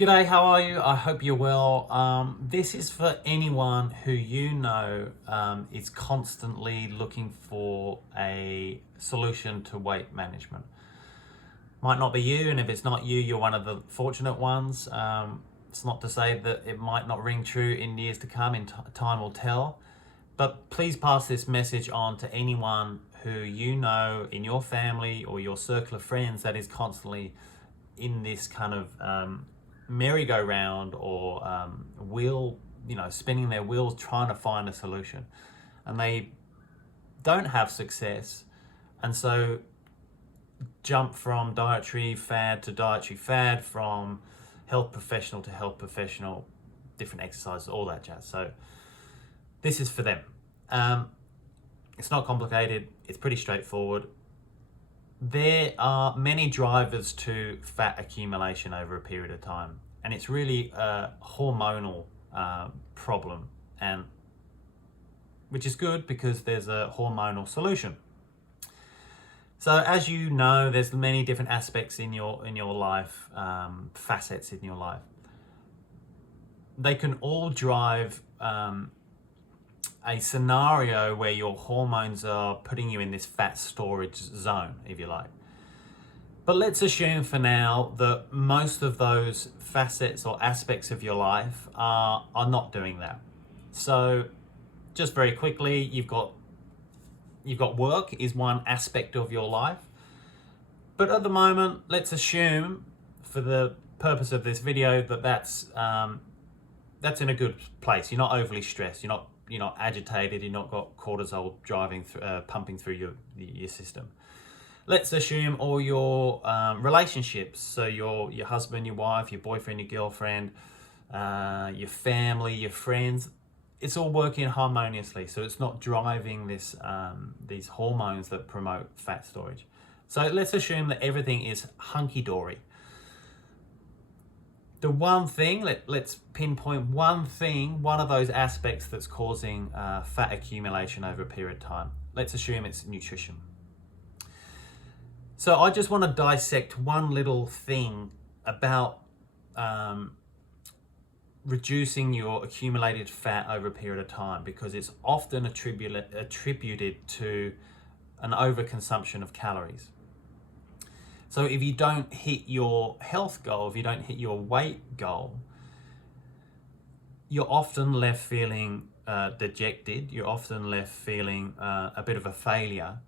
G'day, how are you? I hope you're well. This is for anyone who is constantly looking for a solution to weight management. Might not be you, and if it's not you, you're one of the fortunate ones. It's not to say that it might not ring true in years to come, time will tell. But please pass this message on to anyone who you know in your family or your circle of friends that is constantly in this kind of merry-go-round or wheel, spinning their wheels trying to find a solution, and they don't have success, and so jump from dietary fad to dietary fad, from health professional to health professional, different exercises, all that jazz. So this is for them. It's not complicated, it's pretty straightforward. There are many drivers to fat accumulation over a period of time, and it's really a hormonal problem, and which is good because there's a hormonal solution. So as you know, there's many different aspects in your life, facets in your life. They can all drive a scenario where your hormones are putting you in this fat storage zone, if you like. But let's assume for now that most of those facets or aspects of your life are not doing that. So just very quickly, you've got work is one aspect of your life. But at the moment, let's assume for the purpose of this video that that's in a good place. You're not overly stressed. You're not agitated. You've not got cortisol pumping through your system. Let's assume all your relationships, so your husband, your wife, your boyfriend, your girlfriend, your family, your friends, it's all working harmoniously. So it's not driving these hormones that promote fat storage. So let's assume that everything is hunky-dory. The one thing, let's pinpoint one thing, one of those aspects that's causing fat accumulation over a period of time. Let's assume it's nutrition. So I just want to dissect one little thing about reducing your accumulated fat over a period of time, because it's often attributed to an overconsumption of calories. So if you don't hit your health goal, if you don't hit your weight goal, you're often left feeling dejected. You're often left feeling a bit of a failure.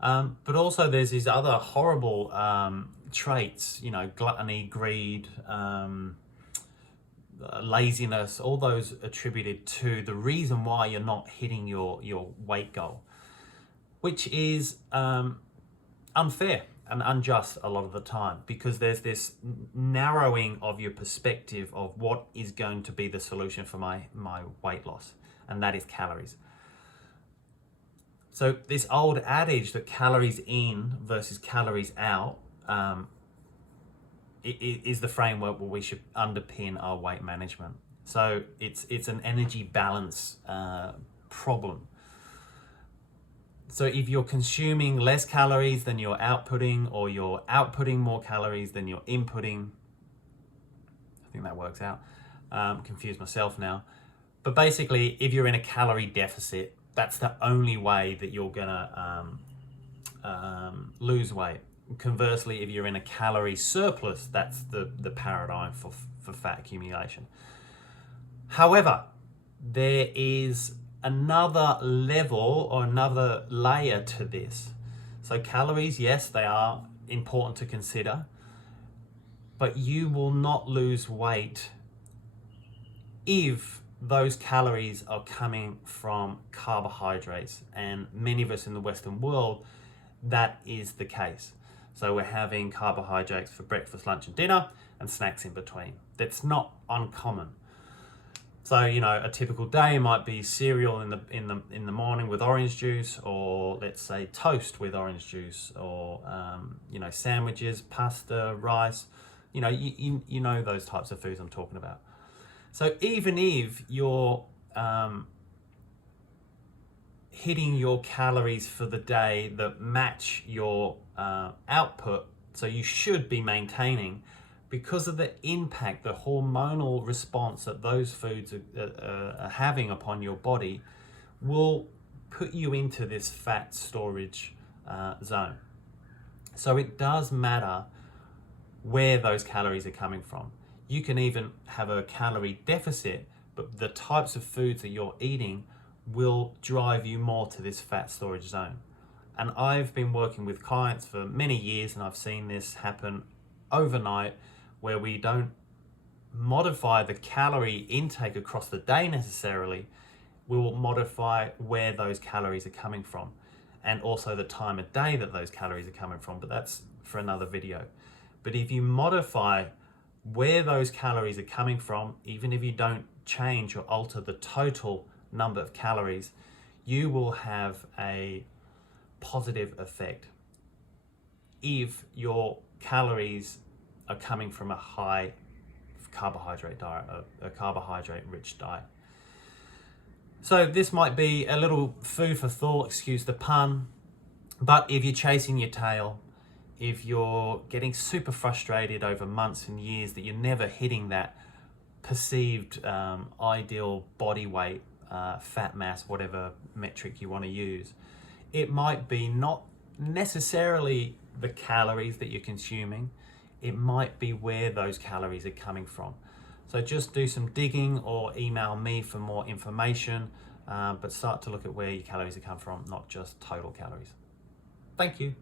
But also there's these other horrible traits, gluttony, greed, laziness, all those attributed to the reason why you're not hitting your weight goal, which is unfair and unjust a lot of the time, because there's this narrowing of your perspective of what is going to be the solution for my weight loss, and that is calories. So this old adage that calories in versus calories out is the framework where we should underpin our weight management. So it's an energy balance problem. So if you're consuming less calories than you're outputting, or you're outputting more calories than you're inputting, I think that works out. Confused myself now. But basically, if you're in a calorie deficit, that's the only way that you're gonna lose weight. Conversely, if you're in a calorie surplus, that's the paradigm for fat accumulation. However, there is another level or another layer to this. So calories, yes, they are important to consider, but you will not lose weight if those calories are coming from carbohydrates. And many of us in the Western world, that is the case. So we're having carbohydrates for breakfast, lunch, and dinner, and snacks in between. That's not uncommon. So, a typical day might be cereal in the morning with orange juice, or let's say toast with orange juice, or sandwiches, pasta, rice. You know those types of foods I'm talking about. So even if you're hitting your calories for the day that match your output, so you should be maintaining, because of the impact, the hormonal response that those foods are having upon your body, will put you into this fat storage zone. So it does matter where those calories are coming from. You can even have a calorie deficit, but the types of foods that you're eating will drive you more to this fat storage zone. And I've been working with clients for many years, and I've seen this happen overnight, where we don't modify the calorie intake across the day necessarily. We will modify where those calories are coming from, and also the time of day that those calories are coming from, but that's for another video. But if you modify where those calories are coming from, even if you don't change or alter the total number of calories, you will have a positive effect if your calories are coming from a high carbohydrate diet, a carbohydrate rich diet. So this might be a little food for thought, excuse the pun, but if you're chasing your tail, if you're getting super frustrated over months and years that you're never hitting that perceived ideal body weight, fat mass, whatever metric you want to use, it might be not necessarily the calories that you're consuming, it might be where those calories are coming from. So just do some digging or email me for more information, but start to look at where your calories are coming from, not just total calories. Thank you.